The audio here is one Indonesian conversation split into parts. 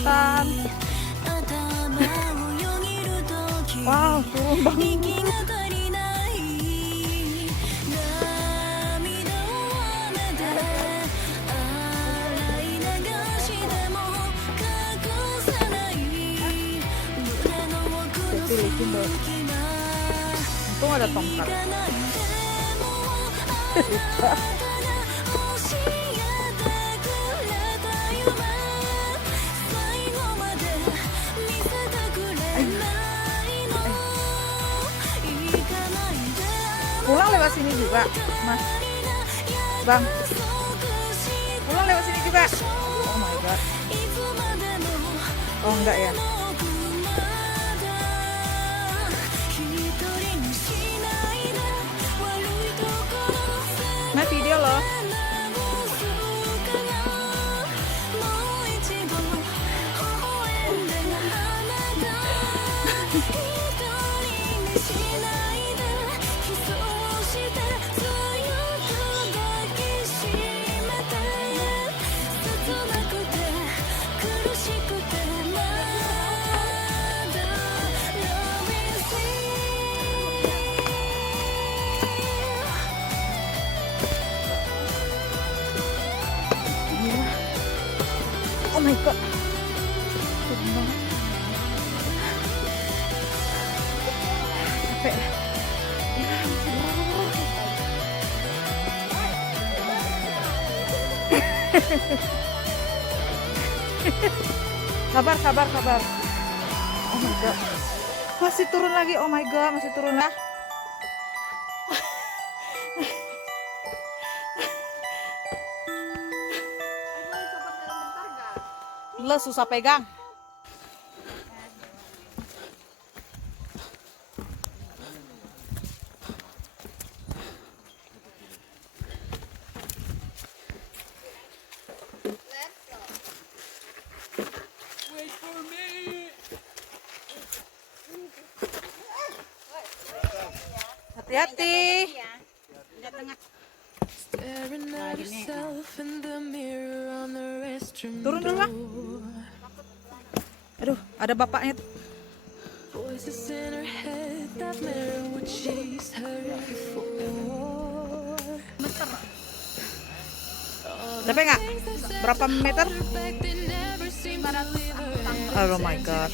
kelihatan. Wow, turun banget. Licin deh. Untung ada tongkat. Pulang lewat sini juga, Mas. Bang. Pulang lewat sini juga. Oh my god. Oh enggak ya. Nah, video loh. Oh my god. Turun banget. Capek. Sabar. Oh my god. Masih turun lagi. Oh my god, masih turun lah. Lo susah pegang. Hati-hati. Turun dulu lah. Aduh, ada bapaknya. Capek nggak? Berapa meter? 500. Oh my god.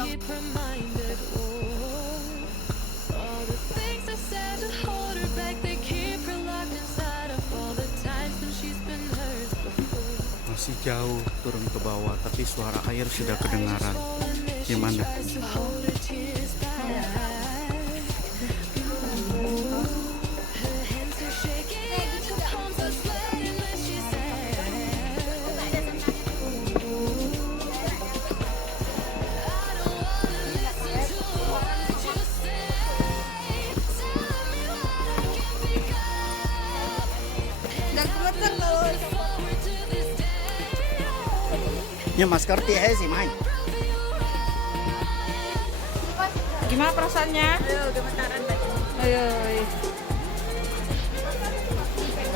Masih jauh turun ke bawah, tapi suara air sudah kedengaran. Gimana? Ya masker tihe sih main. Gimana perasaannya? Ayo, gemetaran tadi. Ayo.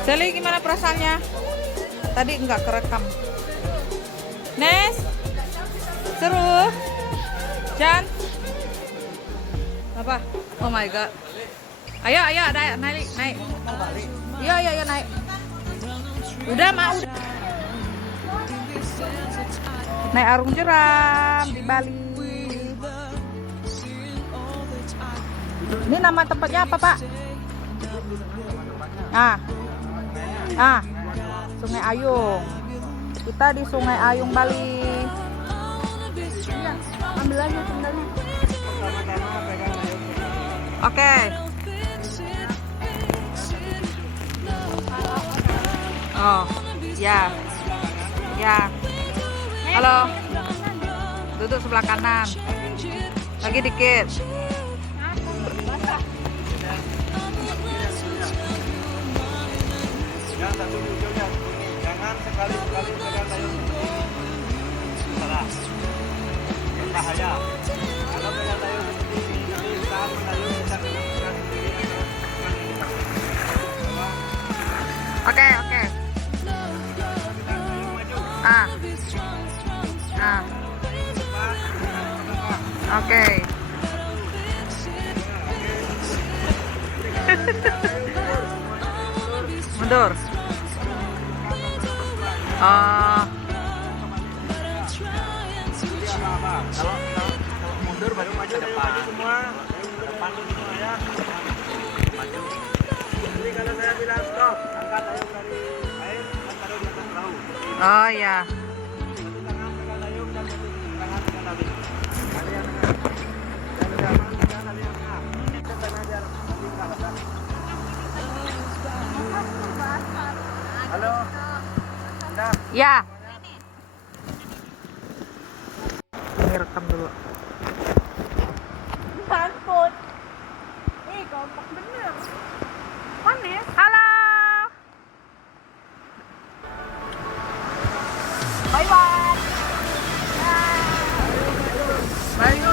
Sally, gimana perasaannya? Tadi enggak kerekam. Nes, seru? Jan? Apa? Oh my god. Ayo, ada naik. Iya, naik. Udah mau. Naik arung jeram di Bali. Ini nama tempatnya apa, Pak? Sungai Ayung. Kita di Sungai Ayung, Bali. Ambil aja sendalnya. Oke. Oh, ya. Halo. Duduk sebelah kanan. Lagi dikit. Jangan sekali-kali pegang dayung begini. Salah. Bahaya. Kalau pegang dayung begini, nanti saat mendayung bisa kena begini. Oke. Oke. Mundur. Oh. Kalau mundur baru maju ke depan semua. Ke depan semua ya. Maju. Jadi kalau saya bilang stop, angkat dayung dari air, dan taruh di atas perahu. Oh ya. Satu tangan pegang dayung dan satu tangan pegang tali. Ada yang tengah. Pegang tali yang tengah. Ke tengah biar nanti nggak lepas. Halo. Udah. Ya. Ini rekam dulu. Handphone. Kompak bener. Manis. Halo. Bye bye. Bayu.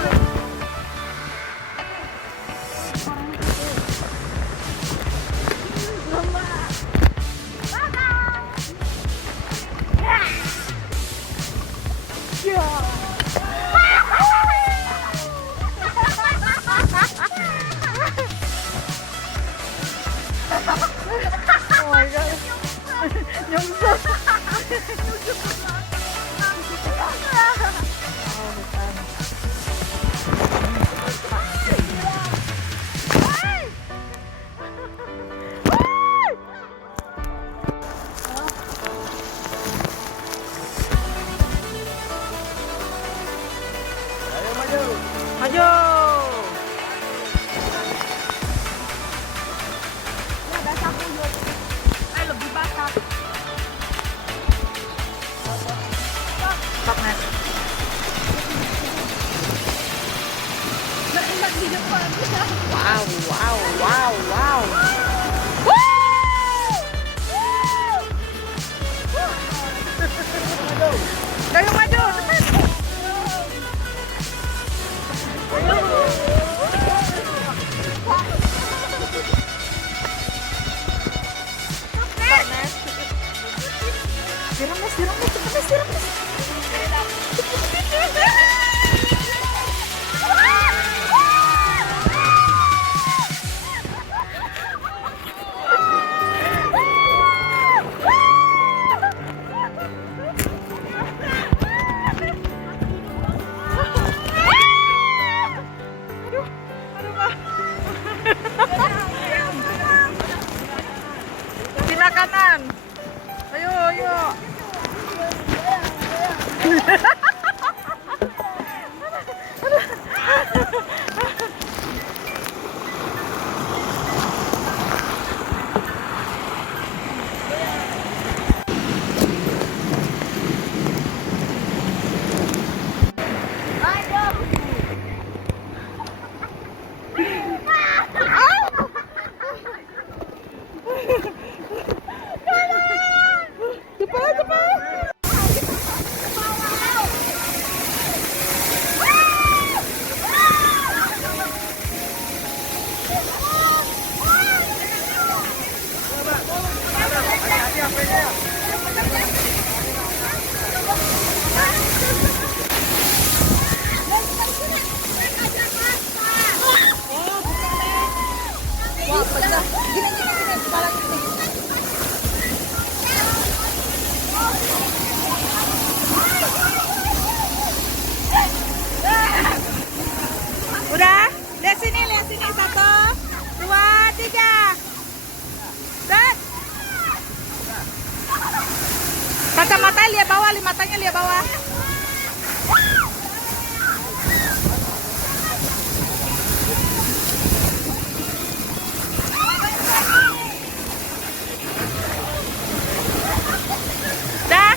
Oh my god. Nyungsep. Oh, bukan. Ayo maju. Maju. Basah kuyup. Lebih basah. Stop, Nes. Berendak di depan. Wow, wow, wow, wow. Dayung maju, cepat. Siram, Nes, siram, Nes, cepet, Nes, siram, Nes. Pindah kanan. Ayo, ayo. Cepat, cepat. Wah, pecah. Gini, gini, gini. Kepala gini. Udah? Lihat sini. 1, 2, 3. Dan kacamata lihat bawah, matanya lihat bawah. Dah.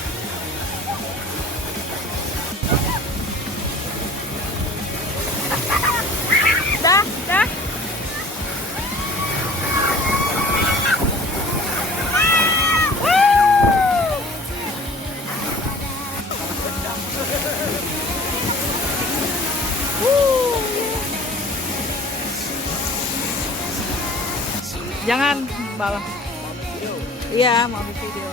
Dah. Jangan bawa. Iya, mau ambil video.